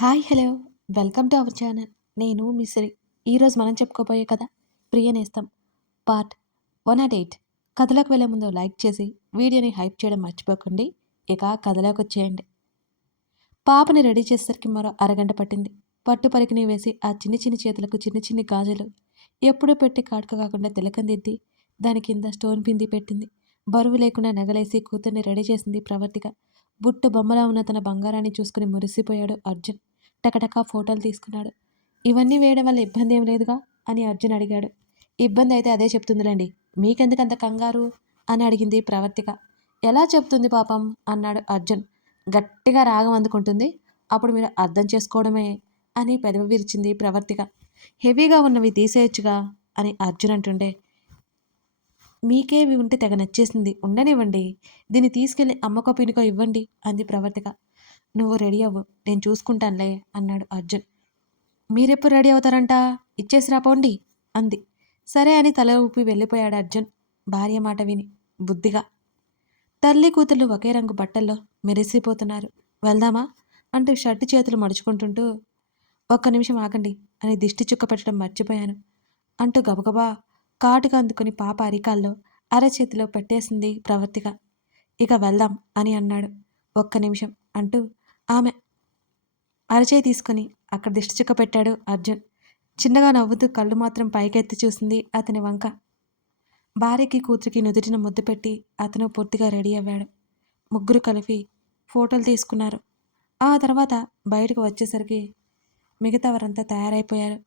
Hi hello welcome to our channel. నేను మీ సిరి. ఈరోజు మనం చెప్పుకోబోయే కథ ప్రియ నేస్తం పార్ట్ 108. కథలోకి వెళ్ళే ముందు లైక్ చేసి వీడియోని హైప్ చేయడం మర్చిపోకండి. ఇక కథలోకి వచ్చేయండి. పాపని రెడీ చేసేసరికి మరో అరగంట పట్టింది. పట్టు పరికిని వేసి ఆ చిన్ని చిన్ని చేతులకు చిన్ని చిన్ని గాజులు ఎప్పుడూ పెట్టి కాటుక కాకుండా తిలకం దిద్ది దాని కింద స్టోన్ పిండి పెట్టింది. బరువు లేకుండా నగలేసి కూతుర్ని రెడీ చేసింది ప్రవర్తిక. బుట్ట బొమ్మలా ఉన్న తన బంగారాన్ని చూసుకుని మురిసిపోయాడు అర్జున్. టకటకా ఫోటోలు తీసుకున్నాడు. ఇవన్నీ వేయడం వల్ల ఇబ్బంది ఏం లేదుగా అని అర్జున్ అడిగాడు. ఇబ్బంది అయితే అదే చెప్తుందిలేండి, మీకెందుకంత కంగారు అని అడిగింది ప్రవర్తిక. ఎలా చెప్తుంది పాపం అన్నాడు అర్జున్. గట్టిగా రాగం అందుకుంటుంది, అప్పుడు మీరు అర్థం చేసుకోవడమే అని పెదవి విరిచింది ప్రవర్తిక. హెవీగా ఉన్నవి తీసేయొచ్చుగా అని అర్జున్ అంటుండే. మీకేవి ఉంటే తెగ నచ్చేసింది, ఉండనివ్వండి, దీన్ని తీసుకెళ్ళి అమ్మకో పినికో ఇవ్వండి అంది ప్రవర్తిక. నువ్వు రెడీ అవ్వు, నేను చూసుకుంటానులే అన్నాడు అర్జున్. మీరెప్పుడు రెడీ అవుతారంట, ఇచ్చేసి రాపోండి అంది. సరే అని తల ఊపి వెళ్ళిపోయాడు అర్జున్. భార్య మాట విని బుద్ధిగా. తల్లి కూతుళ్ళు ఒకే రంగు బట్టల్లో మెరిసిపోతున్నారు. వెళ్దామా అంటూ షర్టు చేతులు మడుచుకుంటుంటూ ఒక్క నిమిషం ఆగండి అని దిష్టి చుక్క పెట్టడం మర్చిపోయాను అంటూ గబగబా కాటుగా అందుకుని పాప అరికాల్లో అరచేతిలో పెట్టేసింది ప్రవర్తిక. ఇక వెళ్దాం అని అన్నాడు. ఒక్క నిమిషం అంటూ ఆమె అరచేయి తీసుకుని అక్కడ దిష్టి చుక్క పెట్టాడు అర్జున్. చిన్నగా నవ్వుతూ కళ్ళు మాత్రం పైకెత్తి చూసింది అతని వంక. భార్యకి కూతురికి నుదుటిన ముద్దు పెట్టి అతను పూర్తిగా రెడీ అవ్వాడు. ముగ్గురు కలిపి ఫోటోలు తీసుకున్నారు. ఆ తర్వాత బయటకు వచ్చేసరికి మిగతా వారంతా తయారైపోయారు.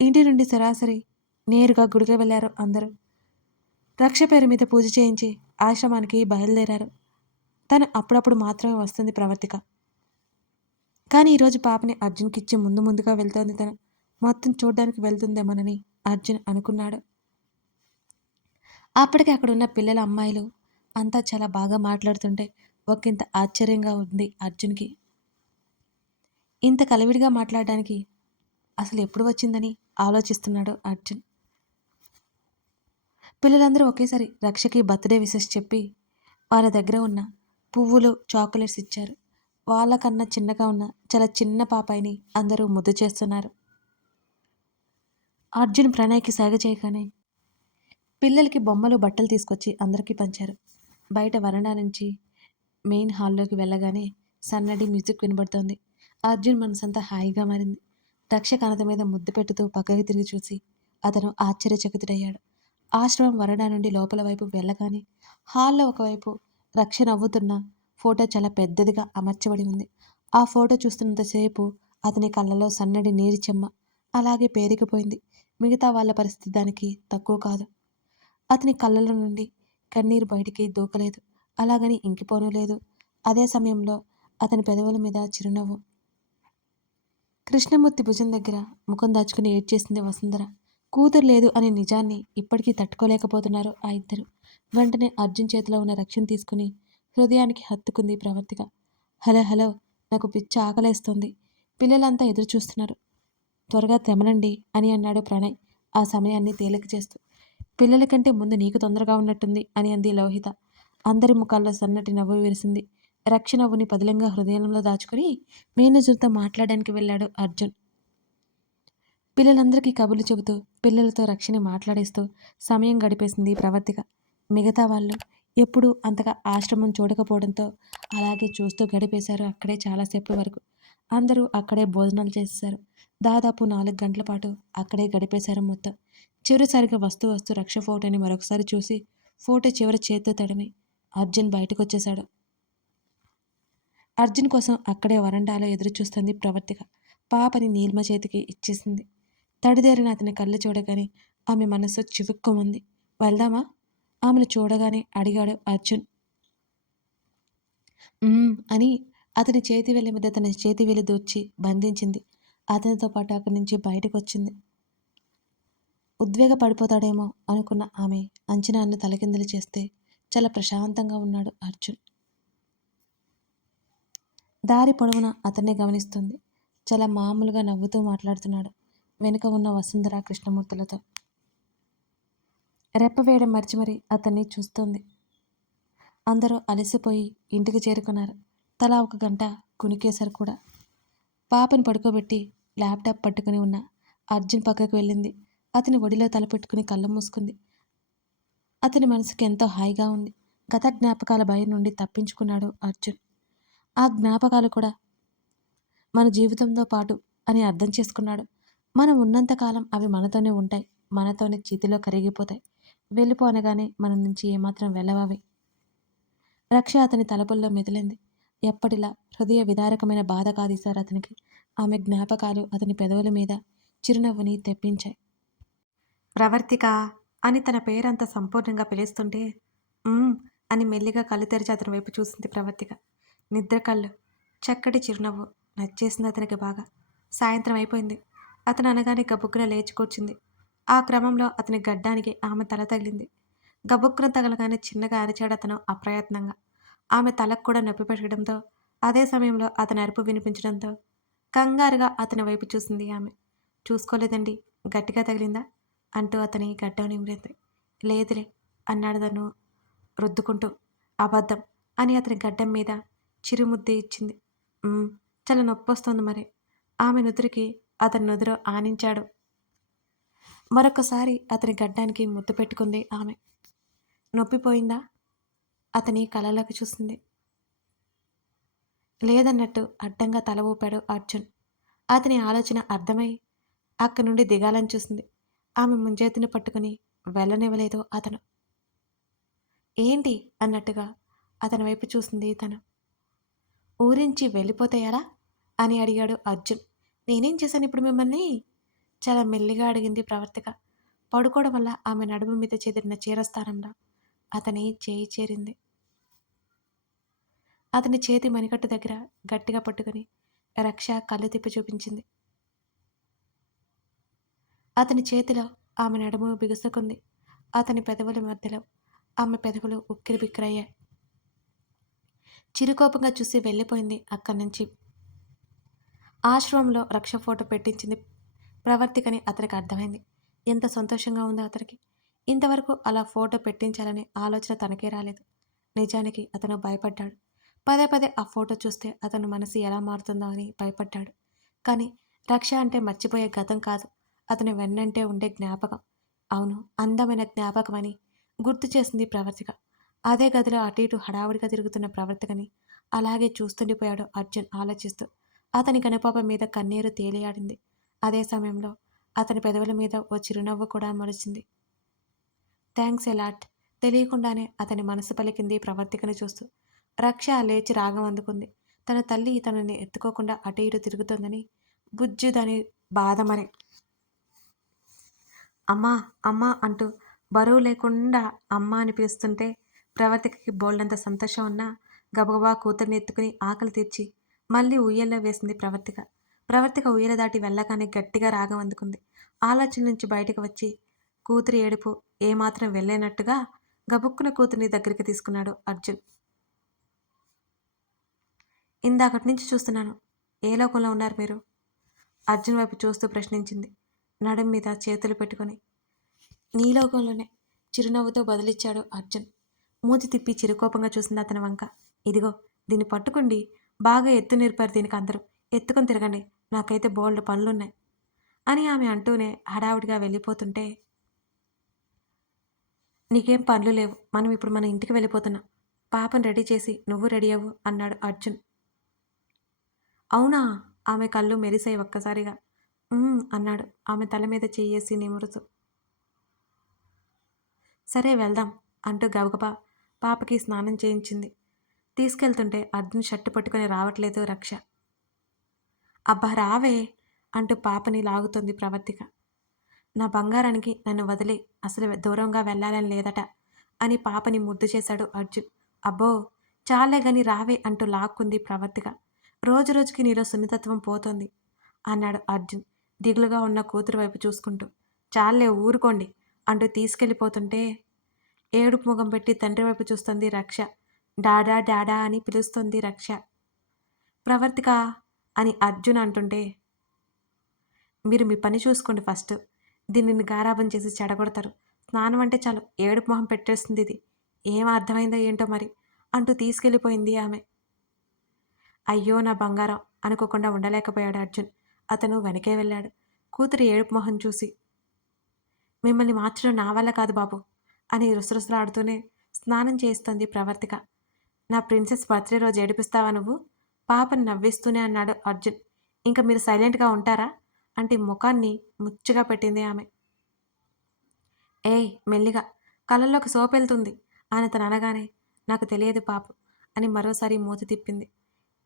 ఇంటి నుండి సరాసరి నేరుగా గుడికి వెళ్ళారు అందరూ. రక్ష పేరు మీద పూజ చేయించి ఆశ్రమానికి బయలుదేరారు. తను అప్పుడప్పుడు మాత్రమే వస్తుంది ప్రవర్తిక. కానీ ఈరోజు పాపని అర్జున్కిచ్చి ముందుగా వెళ్తోంది తను. మొత్తం చూడ్డానికి వెళ్తుందేమోనని అర్జున్ అనుకున్నాడు. అప్పటికే అక్కడున్న పిల్లల అమ్మాయిలు అంతా చాలా బాగా మాట్లాడుతుంటే ఒకంత ఆశ్చర్యంగా ఉంది అర్జున్కి. ఇంత కలివిడిగా మాట్లాడడానికి అసలు ఎప్పుడు వచ్చిందని ఆలోచిస్తున్నాడు అర్జున్. పిల్లలందరూ ఒకేసారి రక్షకి బర్త్డే విషెస్ చెప్పి వాళ్ళ దగ్గర ఉన్న పువ్వులు చాక్లెట్స్ ఇచ్చారు. వాళ్ళకన్నా చిన్నగా ఉన్న చాలా చిన్న పాపాయిని అందరూ ముద్దు చేస్తున్నారు. అర్జున్ ప్రణయ్కి సాగ చేయగానే పిల్లలకి బొమ్మలు బట్టలు తీసుకొచ్చి అందరికీ పంచారు. బయట వరండా నుంచి మెయిన్ హాల్లోకి వెళ్ళగానే సన్నడి మ్యూజిక్ వినబడుతోంది. అర్జున్ మనసంతా హాయిగా మారింది. రక్ష కనత మీద ముద్దు పెట్టుతూ పక్కకి తిరిగి చూసి అతను ఆశ్చర్యచకితుడయ్యాడు. ఆశ్రమం వరండా నుండి లోపల వైపు వెళ్ళగానే హాల్లో ఒకవైపు రక్ష నవ్వుతున్న ఫోటో చాలా పెద్దదిగా అమర్చబడి ఉంది. ఆ ఫోటో చూస్తున్నంతసేపు అతని కళ్ళలో సన్నడి నీరు చెమ్మ అలాగే పేరుకుపోయింది. మిగతా వాళ్ళ పరిస్థితి దానికి తక్కువ కాదు. అతని కళ్ళలో నుండి కన్నీరు బయటికి దూకలేదు, అలాగని ఇంకిపోనూ లేదు. అదే సమయంలో అతని పెదవుల మీద చిరునవ్వు. కృష్ణమూర్తి భుజం దగ్గర ముఖం దాచుకుని ఏడ్చేసింది వసుంధర. కూతురు లేదు అనే నిజాన్ని ఇప్పటికీ తట్టుకోలేకపోతున్నారు ఆ ఇద్దరు. వెంటనే అర్జున్ చేతిలో ఉన్న రక్షణ తీసుకుని హృదయానికి హత్తుకుంది ప్రవర్తిక. హలో హలో, నాకు పిచ్చి ఆకలేస్తుంది, పిల్లలంతా ఎదురు చూస్తున్నారు, త్వరగా తెమలండి అని అన్నాడు ప్రణయ్ ఆ సమయాన్ని తేలిక చేస్తూ. పిల్లల కంటే ముందు నీకు తొందరగా ఉన్నట్టుంది అని అంది లోహిత. అందరి ముఖాల్లో సన్నటి నవ్వు విరిసింది. రక్ష నవ్వుని పదిలంగా హృదయంలో దాచుకుని మేనేజర్తో మాట్లాడడానికి వెళ్ళాడు అర్జున్. పిల్లలందరికీ కబుర్లు చెబుతూ పిల్లలతో రక్షని మాట్లాడేస్తూ సమయం గడిపేసింది ప్రవర్తిక. మిగతా వాళ్ళు ఎప్పుడూ అంతగా ఆశ్రమం చూడకపోవడంతో అలాగే చూస్తూ గడిపేశారు అక్కడే చాలాసేపు వరకు. అందరూ అక్కడే భోజనాలు చేసేశారు. దాదాపు 4 గంటల పాటు అక్కడే గడిపేశారు మొత్తం. చివరిసారిగా వస్తూ రక్ష ఫోటోని మరొకసారి చూసి ఫోటో చివరి చేత్తో తడిమి అర్జున్ బయటకు వచ్చేశాడు. అర్జున్ కోసం అక్కడే వరండాలో ఎదురు చూస్తుంది ప్రవర్తిక. పాపని నీల్మ చేతికి ఇచ్చేసింది. తడిదేరిన అతని కళ్ళు చూడగానే ఆమె మనసు చివుక్కుమంది. వెళ్దామా ఆమెను చూడగానే అడిగాడు అర్జున్. అని అతని చేతి వేలి మీద తన చేతి వేలి దూర్చి బంధించింది. అతనితో పాటు అక్కడి నుంచి బయటకు వచ్చింది. ఉద్వేగ పడిపోతాడేమో అనుకున్న ఆమె అంచనాలను తలకిందులు చేస్తే చాలా ప్రశాంతంగా ఉన్నాడు అర్జున్. దారి పొడవునా అతన్నే గమనిస్తుంది. చాలా మామూలుగా నవ్వుతూ మాట్లాడుతున్నాడు వెనుక ఉన్న వసుంధర కృష్ణమూర్తులతో. రెప్ప వేయడం మర్చి మరి అతన్ని చూస్తోంది. అందరూ అలసిపోయి ఇంటికి చేరుకున్నారు. తలా 1 గంట కునికేశారు కూడా. పాపను పడుకోబెట్టి ల్యాప్టాప్ పట్టుకుని ఉన్న అర్జున్ పక్కకు వెళ్ళింది. అతని ఒడిలో తలపెట్టుకుని కళ్ళు మూసుకుంది. అతని మనసుకి ఎంతో హాయిగా ఉంది. గత జ్ఞాపకాల భయం నుండి తప్పించుకున్నాడు అర్జున్. ఆ జ్ఞాపకాలు కూడా మన జీవితంతో పాటు అని అర్థం చేసుకున్నాడు. మనం ఉన్నంత కాలం అవి మనతోనే ఉంటాయి. మనతోనే చేతిలో కరిగిపోతాయి. వెళ్ళిపో అనగానే మన నుంచి ఏమాత్రం వెళ్ళవవి. రక్ష అతని తలపుల్లో మెదిలింది. ఎప్పటిలా హృదయ విదారకమైన బాధ కాదు ఈసారి అతనికి. ఆమె జ్ఞాపకాలు అతని పెదవుల మీద చిరునవ్వుని తెప్పించాయి. ప్రవర్తిక అని తన పేరంత సంపూర్ణంగా పిలుస్తుంటే "ఉమ్" అని మెల్లిగా కళ్ళు తెరిచి అతని వైపు చూసింది ప్రవర్తిక. నిద్ర కళ్ళు, చక్కటి చిరునవ్వు నచ్చేసింది అతనికి బాగా. సాయంత్రం అయిపోయింది. అతను అనగానే గబుక్కున లేచి కూర్చుంది. ఆ క్రమంలో అతని గడ్డానికి ఆమె తల తగిలింది. గబుక్కున తగలగానే చిన్నగా అరిచాడు అతను అప్రయత్నంగా. ఆమె తలకు కూడా నొప్పి పెట్టడంతో, అదే సమయంలో అతని అరుపు వినిపించడంతో కంగారుగా అతని వైపు చూసింది ఆమె. చూసుకోలేదండి, గట్టిగా తగిలిందా అంటూ అతని గడ్డం నిమిరింది. లేదులే అన్నాడు తను రుద్దుకుంటూ. అబద్ధం అని అతని గడ్డం మీద చిరుముద్ద ఇచ్చింది. "ఉమ్, చాలా నొప్పొస్తోంది మరి." ఆమె నుదురికి అతని నుదురు ఆనించాడు. మరొకసారి అతని గడ్డానికి ముద్దు పెట్టుకుంది ఆమె. నొప్పిపోయిందా అతని కళ్ళలోకి చూసింది. లేదన్నట్టు అడ్డంగా తల ఊపాడు అర్జున్. అతని ఆలోచన అర్థమై అక్కడి నుండి దిగాలని చూసింది. ఆమె ముంజేతిని పట్టుకుని వెళ్ళనివ్వలేదు అతను. ఏంటి అన్నట్టుగా అతని వైపు చూసింది తను. ఊరించి వెళ్ళిపోతే ఎలా అని అడిగాడు అర్జున్. నేనేం చేశాను ఇప్పుడు మిమ్మల్ని? చాలా మెల్లిగా అడిగింది ప్రవర్తిక. పడుకోవడం వల్ల ఆమె నడుము మీద చెదిరిన చీరస్థానంలో అతని చేయి చేరింది. అతని చేతి మణికట్టు దగ్గర గట్టిగా పట్టుకుని రక్ష కళ్ళు తిప్పి చూపించింది. అతని చేతిలో ఆమె నడుము బిగుసుకుంది. అతని పెదవుల మధ్యలో ఆమె పెదవులు ఉక్కిరి బిక్కిరయ్యాయి. చిరుకోపంగా చూసి వెళ్ళిపోయింది అక్కడి నుంచి. ఆశ్రమంలో రక్ష ఫోటో పెట్టించింది ప్రవర్తికని అతనికి అర్థమైంది. ఎంత సంతోషంగా ఉందో అతనికి. ఇంతవరకు అలా ఫోటో పెట్టించాలనే ఆలోచన తనకే రాలేదు. నిజానికి అతను భయపడ్డాడు. పదే పదే ఆ ఫోటో చూస్తే అతను మనసు ఎలా మారుతుందో అని భయపడ్డాడు. కానీ రక్ష అంటే మర్చిపోయే గతం కాదు, అతని వెన్నంటే ఉండే జ్ఞాపకం. అవును, అందమైన జ్ఞాపకం అని గుర్తు చేసింది ప్రవర్తిక. అదే గదిలో అటు ఇటు హడావుడిగా తిరుగుతున్న ప్రవర్తికని అలాగే చూస్తుండిపోయాడు అర్జున్ ఆలోచిస్తూ. అతని కనుపాప మీద కన్నీరు తేలియాడింది. అదే సమయంలో అతని పెదవుల మీద ఓ చిరునవ్వు కూడా మొలిచింది. Thanks allot. తెలియకుండానే అతని మనసు పలికింది ప్రవర్తికను చూస్తూ. రక్ష లేచి రాగం అందుకుంది. తన తల్లి తనని ఎత్తుకోకుండా అటు ఇటు తిరుగుతోందని బుజ్జుదని బాధ మరి. అమ్మా అమ్మా అంటూ బరువు లేకుండా అమ్మ అని పిలుస్తుంటే ప్రవర్తికకి బోల్డంత సంతోషం ఉన్నా గబగబా కూతుర్ని ఎత్తుకుని ఆకలి తీర్చి మళ్ళీ ఉయ్యల్లో వేసింది ప్రవర్తిక. ప్రవర్తిక ఉయ్యల దాటి వెళ్ళగానే గట్టిగా రాగం అందుకుంది. ఆలోచన నుంచి బయటకు వచ్చి కూతురి ఏడుపు ఏమాత్రం వెళ్ళేనట్టుగా గబుక్కున కూతుర్ని దగ్గరికి తీసుకున్నాడు అర్జున్. ఇందాకటి నుంచి చూస్తున్నాను. ఏ లోకంలో ఉన్నారు మీరు? అర్జున్ వైపు చూస్తూ ప్రశ్నించింది నడుం మీద చేతులు పెట్టుకుని. నీ లోకంలోనే చిరునవ్వుతో బదులిచ్చాడు అర్జున్. మూతి తిప్పి చిరుకోపంగా చూసింది అతని వంక. ఇదిగో దీన్ని పట్టుకోండి, బాగా ఎత్తు నేర్పారు దీనికి అందరూ. ఎత్తుకొని తిరగండి, నాకైతే బోల్డ్ పనులున్నాయి అని ఆమె అంటూనే హడావుడిగా వెళ్ళిపోతుంటే నీకేం పనులు లేవు, మనం ఇప్పుడు మన ఇంటికి వెళ్ళిపోతున్నాం. పాపను రెడీ చేసి నువ్వు రెడీ అవ్వు అన్నాడు అర్జున్. అవునా? ఆమె కళ్ళు మెరిసాయి ఒక్కసారిగా. అన్నాడు ఆమె తల మీద చెయ్యేసి నిమురుతూ. సరే వెళ్దాం అంటూ గబగబా పాపకి స్నానం చేయించింది. తీసుకెళ్తుంటే అర్జున్ షర్టు పట్టుకొని రావట్లేదు రక్ష. అబ్బా రావే అంటూ పాపని లాగుతోంది ప్రవర్తిక. నా బంగారానికి నన్ను వదిలి అసలు దూరంగా వెళ్ళాలని లేదట అని పాపని ముద్దు చేశాడు అర్జున్. అబ్బో చాలే గాని రావే అంటూ లాక్కుంది ప్రవర్తిక. రోజు రోజుకి నీలో సున్నితత్వం పోతోంది అన్నాడు అర్జున్ దిగులుగా ఉన్న కూతురు వైపు చూసుకుంటూ. చాలే ఊరుకోండి అంటూ తీసుకెళ్ళిపోతుంటే ఏడుపు ముఖం పెట్టి తండ్రి వైపు చూస్తుంది రక్ష. డాడా డాడా అని పిలుస్తుంది రక్ష. ప్రవర్తిక అని అర్జున్ అంటుంటే మీరు మీ పని చూసుకోండి ఫస్ట్, దీనిని గారాబం చేసి చెడగొడతారు. స్నానం అంటే చాలు ఏడుపు మొహం పెట్టేస్తుంది ఇది. ఏం అర్థమైందో ఏంటో మరి అంటూ తీసుకెళ్ళిపోయింది ఆమె. అయ్యో నా బంగారం, అనుకోకుండా ఉండలేకపోయాడు అర్జున్. అతను వెనకే వెళ్ళాడు. కూతురి ఏడుపు మొహం చూసి, మిమ్మల్ని మార్చడం నా వల్ల కాదు బాబు అని రుసరుసలాడుతూనే స్నానం చేయిస్తోంది ప్రవర్తిక. నా ప్రిన్సెస్ బర్త్‌డే రోజు ఏడిపిస్తావా నువ్వు? పాపని నవ్విస్తూనే అన్నాడు అర్జున్. ఇంక మీరు సైలెంట్‌గా ఉంటారా? అంటే ముఖాన్ని ముచ్చుగా పెట్టింది ఆమె. ఏయ్! మెల్లిగా కళ్ళల్లోకి సోపెళ్తుంది అని తననగానే, నాకు తెలియదు పాపు అని మరోసారి మూతి తిప్పింది.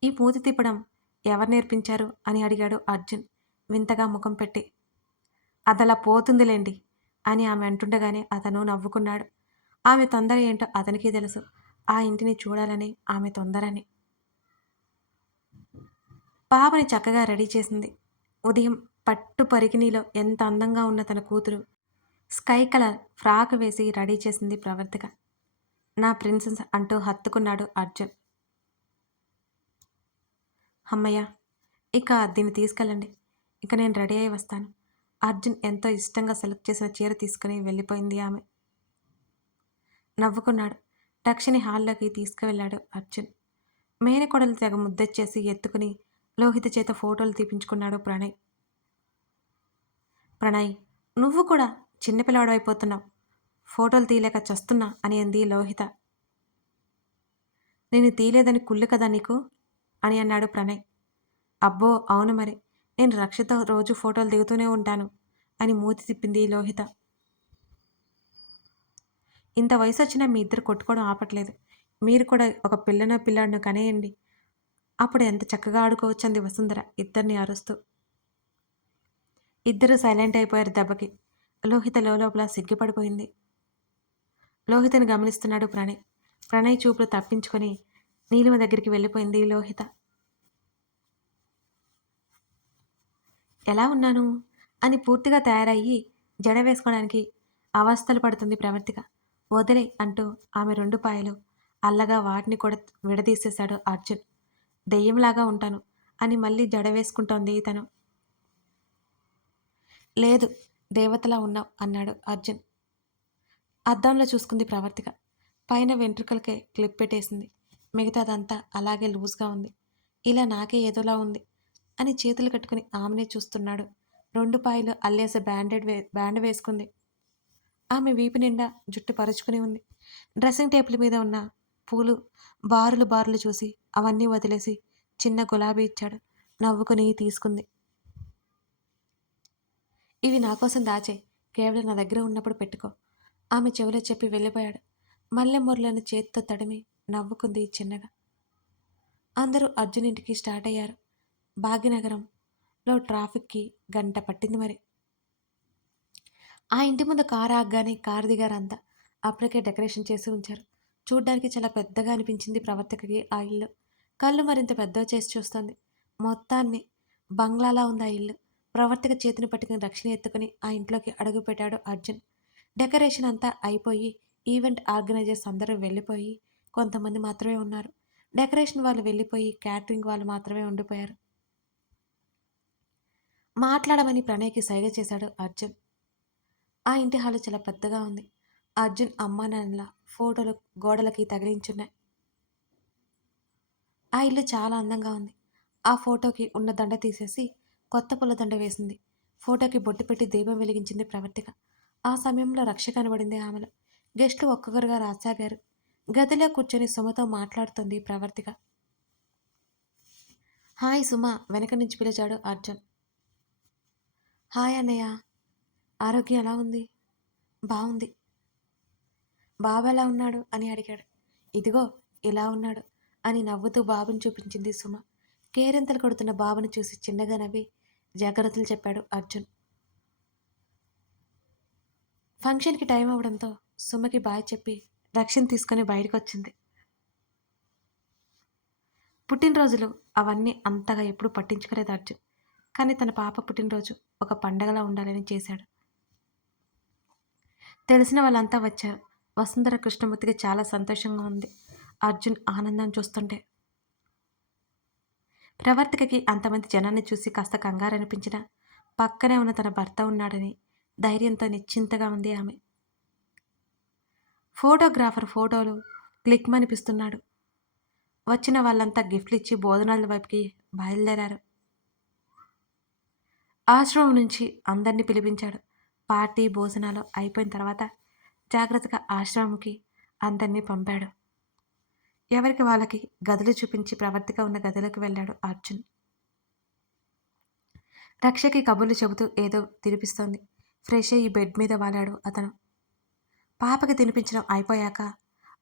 ఈ మూతి తిప్పడం ఎవరు నేర్పించారు అని అడిగాడు అర్జున్ వింతగా ముఖం పెట్టి. అదలా పోతుందిలెండి అని ఆమె అంటుండగానే అతను నవ్వుకున్నాడు. ఆమె తొందర ఏంటో అతనికీ తెలుసు. ఆ ఇంటిని చూడాలని ఆమె తొందరని. పాపని చక్కగా రెడీ చేసింది. ఉదయం పట్టు పరికిణీలో ఎంత అందంగా ఉన్న తన కూతురు స్కై కలర్ ఫ్రాక్ వేసి రెడీ చేసింది ప్రవర్తిక. నా ప్రిన్సెస్ అంటూ హత్తుకున్నాడు అర్జున్. హమ్మయ్య! ఇక దీన్ని తీసుకెళ్ళండి. ఇక నేను రెడీ అయ్యి వస్తాను. అర్జున్ ఎంతో ఇష్టంగా సెలెక్ట్ చేసిన చీర తీసుకుని వెళ్ళిపోయింది ఆమె. నవ్వుకున్నాడు. రక్షిని హాల్లోకి తీసుకువెళ్ళాడు అర్జున్. మేనకోడలు తెగ ముద్దొచ్చేసి ఎత్తుకుని లోహిత చేత ఫోటోలు తీపించుకున్నాడు ప్రణయ్. ప్రణయ్, నువ్వు కూడా చిన్నపిల్లాడైపోతున్నావు. ఫోటోలు తీయలేక చస్తున్నా అని అంది లోహిత. నేను తీయలేదని కుళ్ళు కదా నీకు అని అన్నాడు ప్రణయ్. అబ్బో అవును మరి, నేను రక్షతో రోజు ఫోటోలు దిగుతూనే ఉంటాను అని మూతి తిప్పింది లోహిత. ఇంత వయసొచ్చినా మీ ఇద్దరు కొట్టుకోవడం ఆపట్లేదు. మీరు కూడా ఒక పిల్లాడినో కనేయండి. అప్పుడు ఎంత చక్కగా ఆడుకోవచ్చంది వసుంధర ఇద్దరిని అరుస్తూ. ఇద్దరూ సైలెంట్ అయిపోయారు దెబ్బకి. లోహిత లోపల సిగ్గుపడిపోయింది. లోహితని గమనిస్తున్నాడు ప్రణయ్. ప్రణయ్ చూపులు తప్పించుకొని నీలిమ దగ్గరికి వెళ్ళిపోయింది లోహిత. ఎలా ఉన్నాను అని పూర్తిగా తయారయ్యి జడ వేసుకోవడానికి అవస్థలు పడుతుంది ప్రవర్తిక. వదిలే అంటూ ఆమె 2 పాయలు అల్లగా వాటిని కూడా విడదీసేశాడు అర్జున్. దెయ్యంలాగా ఉంటాను అని మళ్ళీ జడ వేసుకుంటోంది తను. లేదు, దేవతలా ఉన్నావు అన్నాడు అర్జున్. అద్దంలో చూసుకుంది ప్రవర్తిక. పైన వెంట్రుకలకే క్లిప్ పెట్టేసింది. మిగతాదంతా అలాగే లూజ్గా ఉంది. ఇలా నాకే ఏదోలా ఉంది అని చేతులు కట్టుకుని ఆమెనే చూస్తున్నాడు. 2 పాయలు అల్లేసే బ్యాండ్ వేసుకుంది. ఆమె వీపు నిండా జుట్టు పరుచుకుని ఉంది. డ్రెస్సింగ్ టేబుల్ మీద ఉన్న పూలు బారులు బారులు చూసి అవన్నీ వదిలేసి చిన్న గులాబీ ఇచ్చాడు. నవ్వుకుని తీసుకుంది. ఇవి నా కోసం దాచే, కేవలం నా దగ్గర ఉన్నప్పుడు పెట్టుకో ఆమె చెవిలో చెప్పి వెళ్ళిపోయాడు. మల్లెమూరలను చేతితో తడిమి నవ్వుకుంది చిన్నగా. అందరూ అర్జున్ ఇంటికి స్టార్ట్ అయ్యారు. భాగ్యనగరంలో ట్రాఫిక్కి గంట పట్టింది మరి. ఆ ఇంటి ముందు కారు ఆగగానే కారు దిగారంతా. అప్పటికే డెకరేషన్ చేసి ఉంచారు. చూడ్డానికి చాలా పెద్దగా అనిపించింది ప్రవర్తకకి ఆ ఇల్లు. కళ్ళు మరింత పెద్దవి చేసి చూస్తోంది. మొత్తాన్ని బంగ్లాలా ఉంది ఆ ఇల్లు. ప్రవర్తక చేతిని పట్టుకుని రక్షణ ఎత్తుకుని ఆ ఇంట్లోకి అడుగుపెట్టాడు అర్జున్. డెకరేషన్ అంతా అయిపోయి ఈవెంట్ ఆర్గనైజర్స్ అందరూ వెళ్ళిపోయి కొంతమంది మాత్రమే ఉన్నారు. డెకరేషన్ వాళ్ళు వెళ్ళిపోయి క్యాటరింగ్ వాళ్ళు మాత్రమే ఉండిపోయారు. మాట్లాడమని ప్రణయ్కి సైగ చేశాడు అర్జున్. ఆ ఇంటి హాలు చాలా పెద్దగా ఉంది. అర్జున్ అమ్మా నాన్నల ఫోటోలు గోడలకి తగిలించున్నాయి. ఆ ఇల్లు చాలా అందంగా ఉంది. ఆ ఫోటోకి ఉన్న దండ తీసేసి కొత్త పూల దండ వేసింది. ఫోటోకి బొట్టు పెట్టి దీపం వెలిగించింది ప్రవర్తిక. ఆ సమయంలో రక్ష కనబడింది ఆమెలో. గెస్టులు ఒక్కొక్కరుగా రాసాగారు. గదిలో కూర్చొని సుమతో మాట్లాడుతుంది ప్రవర్తిక. హాయ్ సుమ వెనక నుంచి పిలిచాడు అర్జున్. హాయ్ అన్నయ్య, ఆరోగ్యం ఎలా ఉంది? బాగుంది. బాబు ఎలా ఉన్నాడు అని అడిగాడు. ఇదిగో ఇలా ఉన్నాడు అని నవ్వుతూ బాబుని చూపించింది సుమ. కేరింతలు కొడుతున్న బాబుని చూసి చిన్నగా నవ్వి జాగ్రత్తలు చెప్పాడు అర్జున్. ఫంక్షన్కి టైం అవడంతో సుమకి బాయ్ చెప్పి రక్షణ తీసుకొని బయటకు వచ్చింది. పుట్టినరోజులు అవన్నీ అంతగా ఎప్పుడు పట్టించుకోలేదు అర్జున్. కానీ తన పాప పుట్టినరోజు ఒక పండగలా ఉండాలని చేశాడు. తెలిసిన వాళ్ళంతా వచ్చారు. వసుంధర కృష్ణమూర్తికి చాలా సంతోషంగా ఉంది అర్జున్ ఆనందం చూస్తుంటే. ప్రవర్తికకి అంతమంది జనాన్ని చూసి కాస్త కంగారు అనిపించినా పక్కనే ఉన్న తన భర్త ఉన్నాడని ధైర్యంతో నిశ్చింతగా ఉంది ఆమె. ఫోటోగ్రాఫర్ ఫోటోలు క్లిక్ మనిపిస్తున్నాడు. వచ్చిన వాళ్ళంతా గిఫ్ట్లు ఇచ్చి భోజనాల వైపుకి బయలుదేరారు. ఆశ్రమం నుంచి అందరినీ పిలిపించాడు. పార్టీ, భోజనాలు అయిపోయిన తర్వాత జాగ్రత్తగా ఆశ్రమంకి అందరినీ పంపాడు. ఎవరికి వాళ్ళకి గదులు చూపించి ప్రవర్తిగా ఉన్న గదిలోకి వెళ్ళాడు అర్జున్. రక్షకి కబుర్లు చెబుతూ ఏదో తినిపిస్తోంది. ఫ్రెష్ అయ్యి బెడ్ మీద వాలాడు అతను. పాపకి తినిపించడం అయిపోయాక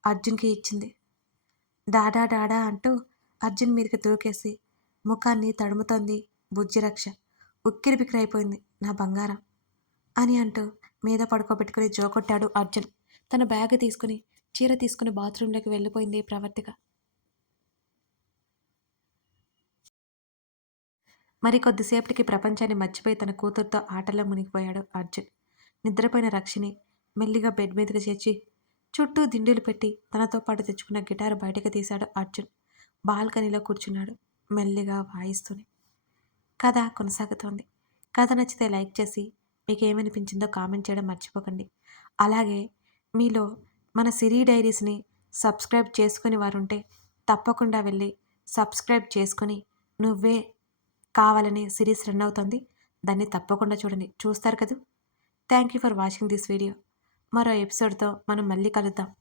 అర్జున్కి ఇచ్చింది. డాడా డాడా అంటూ అర్జున్ మీదకి దూకేసి ముఖాన్ని తడుముతోంది బుజ్జి రక్ష. ఉక్కిరి బిక్కిరైపోయింది నా బంగారం అని అంటూ మీద పడుకోబెట్టుకుని జోకొట్టాడు అర్జున్. తన బ్యాగ్ తీసుకుని చీర తీసుకుని బాత్రూంలోకి వెళ్ళిపోయింది ప్రవర్తిక. మరి కొద్దిసేపటికి ప్రపంచాన్ని మర్చిపోయి తన కూతురుతో ఆటల్లో మునిగిపోయాడు అర్జున్. నిద్రపోయిన రక్షిని మెల్లిగా బెడ్ మీదకి చేర్చి చుట్టూ దిండులు పెట్టి తనతో పాటు తెచ్చుకున్న గిటారు బయటకు తీశాడు అర్జున్. బాల్కనీలో కూర్చున్నాడు మెల్లిగా వాయిస్తూనే. కథ కొనసాగుతోంది. కథ నచ్చితే లైక్ చేసి మీకేమనిపించిందో కామెంట్ చేయడం మర్చిపోకండి. అలాగే మీలో మన సిరీ డైరీస్ని సబ్స్క్రైబ్ చేసుకుని వారుంటే తప్పకుండా వెళ్ళి సబ్స్క్రైబ్ చేసుకుని నువ్వే కావాలని సిరీస్ రన్ అవుతుంది. దాన్ని తప్పకుండా చూడండి. చూస్తారు కదూ. Thank you for watching this video. మరో ఎపిసోడ్తో మనం మళ్ళీ కలుద్దాం.